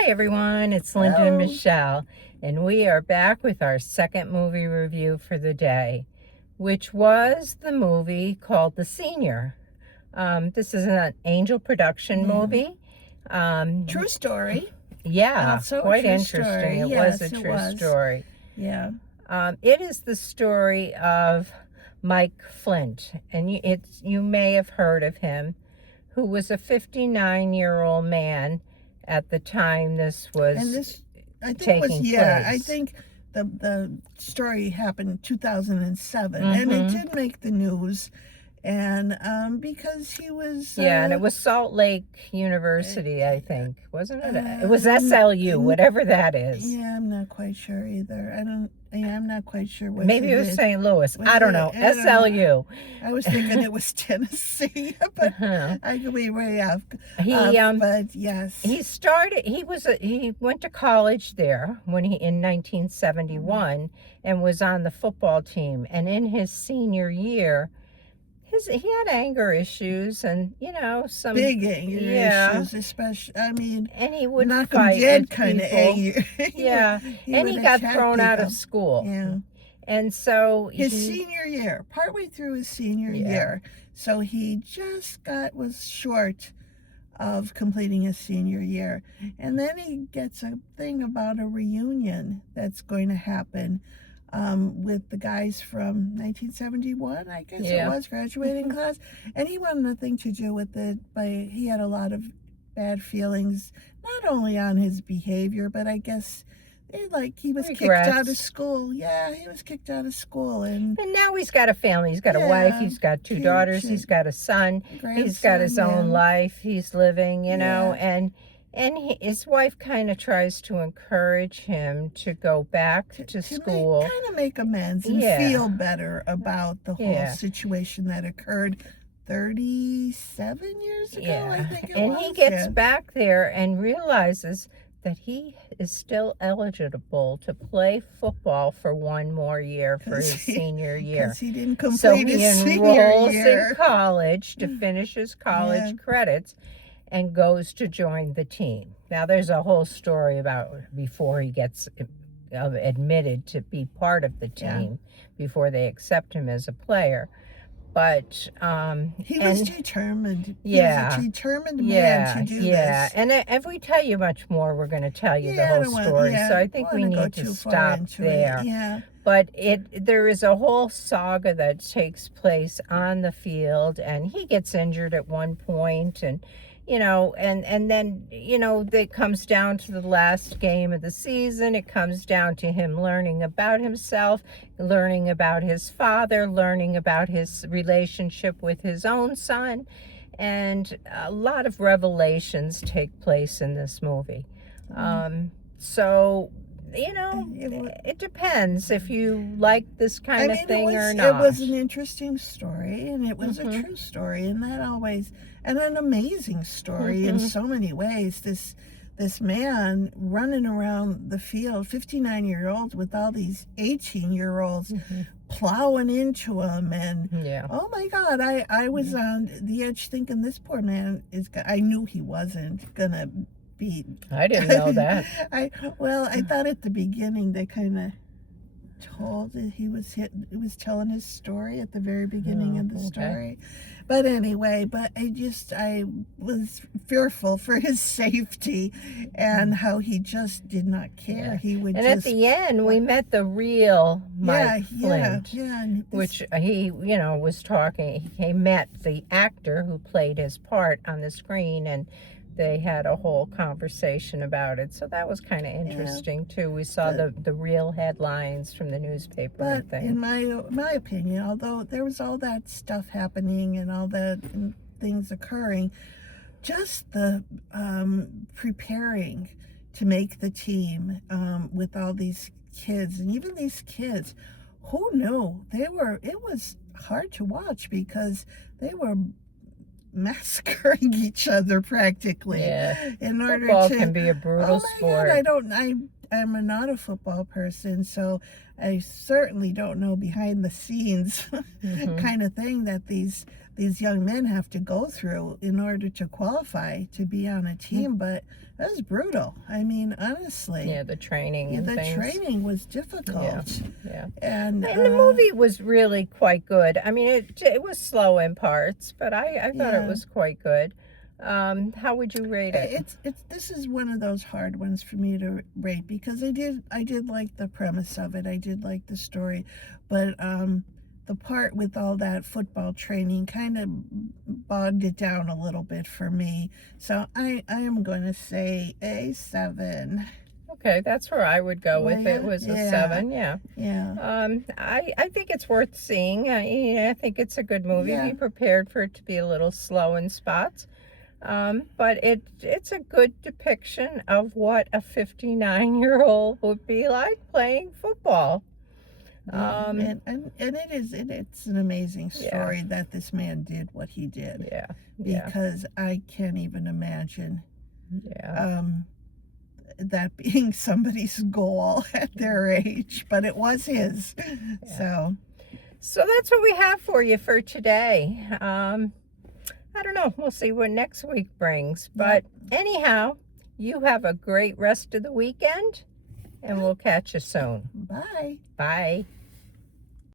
Hi everyone, it's Linda and Hello. Michelle, and we are back with our second movie review for the day, which was the movie called The Senior. This is an Angel production movie. True story. Yeah, Also a quite true interesting. story. It was Yes, a it true was. story. Yeah. It is the story of Mike Flint, and you may have heard of him, who was a 59-year-old man at the time this was And this, I think, taking place. I think the story happened in 2007, and it did make the news, and because he was and it was Salt Lake University, I think, wasn't it? It was SLU, whatever that is. Yeah, I'm not quite sure either. I'm not quite sure what. Maybe it was St. Louis. I don't know. SLU. I was thinking it was Tennessee, but I could be way off. But yes, he went to college there in 1971 and was on the football team. And in his senior year, he had anger issues and some big anger issues, especially. I mean, and he would knock fight him dead with kind of people. anger. And he got thrown out of school. Yeah. And so his senior year, partway through his senior year, so he just was short of completing his senior year, and then he gets a thing about a reunion that's going to happen with the guys from 1971, I guess it was, graduating class, and he wanted nothing to do with it, but he had a lot of bad feelings, not only on his behavior, but I guess he was kicked out of school. Yeah, he was kicked out of school, and now he's got a family. He's got a wife. He's got two daughters. He's got a son. He's got his own life. He's living, and his wife kind of tries to encourage him to go back to school, kind of make amends and feel better about the whole situation that occurred 37 years ago. I think it was. And he gets back there and realizes that he is still eligible to play football for one more year for his senior year. Because he didn't complete his senior year. So he enrolls in college to finish his college credits and goes to join the team. Now, there's a whole story about before he gets admitted to be part of the team, before they accept him as a player. But he was determined. He was a determined man to do this. And if we tell you much more, we're going to tell you the whole story. So I think we need to stop there. But there is a whole saga that takes place on the field, and he gets injured at one point, and and then, it comes down to the last game of the season. It comes down to him learning about himself, learning about his father, learning about his relationship with his own son. And a lot of revelations take place in this movie. So, it depends if you like this kind of thing or not. It was an interesting story, and it was a true story, and an amazing story in so many ways. This man running around the field, 59-year-old, with all these 18-year-olds plowing into him, and oh my God, I was on the edge thinking, this poor man I knew he wasn't gonna be. I didn't know that. I thought at the beginning they kind of told that he was telling his story at the very beginning of the story. But anyway, I was fearful for his safety and how he just did not care. He would at the end, we met the real Mike Flint, which he, was talking. He met the actor who played his part on the screen, and they had a whole conversation about it. So that was kind of interesting too. We saw the real headlines from the newspaper. But in my opinion, although there was all that stuff happening and all that things occurring, just the preparing to make the team with all these kids, and even these kids, who knew it was hard to watch because they were massacring each other practically. In order Football can be a brutal sport. God, I'm not a football person, so I certainly don't know behind the scenes kind of thing that these young men have to go through in order to qualify to be on a team. But That was brutal. I mean, honestly. Yeah, the training and the things. training was difficult. Yeah. And the movie was really quite good. I mean, it was slow in parts, but I thought it was quite good. How would you rate it? This is one of those hard ones for me to rate, because I did like the premise of it. I did like the story, but the part with all that football training kind of bogged it down a little bit for me. So I am going to say a 7. Okay, that's where I would go with it. Was a 7, yeah. I think it's worth seeing. I think it's a good movie. Be prepared for it to be a little slow in spots. But it's a good depiction of what a 59-year-old would be like playing football. And it's an amazing story that this man did what he did. Because I can't even imagine that being somebody's goal at their age, but it was his. So that's what we have for you for today. I don't know. We'll see what next week brings. But anyhow, you have a great rest of the weekend, and we'll catch you soon. Bye. Bye.